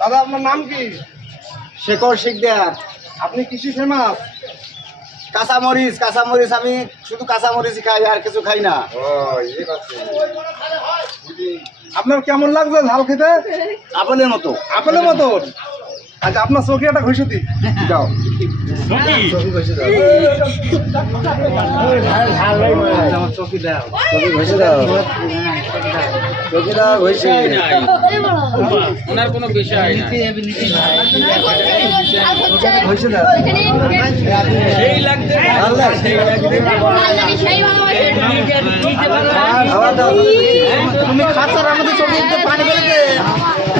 দাদা আপনার নাম কি? শেখর শিকদার। আপনি কৃষি ফেমাস কাঁচামরিচ কাঁচামরিচ আমি শুধু কাঁচামরিচই খাই আর কিছু খাই না। আপনার কেমন লাগবে ঝাল খেতে? আপেলের মতো। আপেলের মতন? আচ্ছা আপনার চোখে একটা ঘষে দিই দাও। ঘষে দাও। ঘষে। ওনার কোনো বিষয় ঘষে দাও। সেই লাগতে ভালো লাগছে। তুমি খাচ্ছ আমাদের চোখে পানি ওই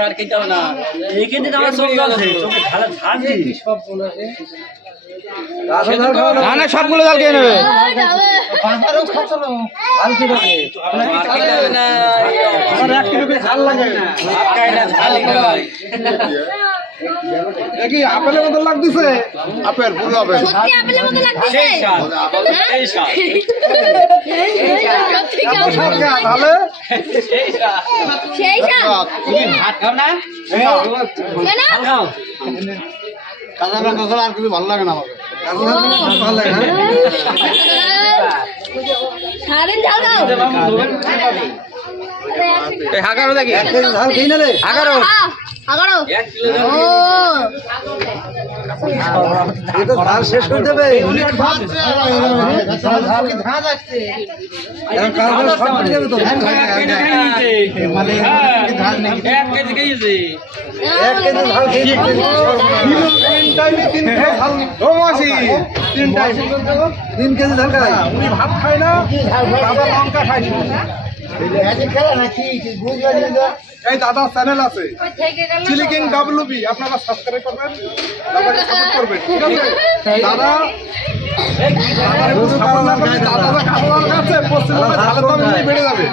আর খেতে না। এইখান থেকে আমার সব ঝাল ঝাল না না সবগুলো জাল খেয়ে নেবে। দেখি আপেলের মতন লাগতেছে? আপেল পুরো আপেল আপেলের মতো লাগতেছে? সেই ভাত খাও না? খাও। কাঁচা লঙ্কা ছাড়া আর কিছু ভালো লাগে না আমাকে। ভালো লাগে না। হাগারো দেখি। এক কেজি ঝাল খেয়ে শেষ করে দেবে। এক কেজি তিন কেজি ঝাল খাই উনি ভাত খায় না দাদা লঙ্কা খায়। এই দাদা চ্যানেল আছে। চিলিকিং ডাব্লিউ বি আপনারা সাবস্ক্রাইব করবেন দাদাকে সাপোর্ট করবেন ঠিক আছে? দাদা দাদার যা খাচ্ছে পশ্চিমবঙ্গে ঝালের দাম বেড়ে যাবে।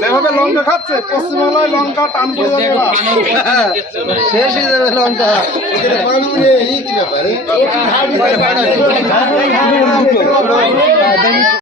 যেভাবে লঙ্কা খাচ্ছে পশ্চিমবাংলায় লঙ্কা টান। শেষ হয়ে যাবে লঙ্কা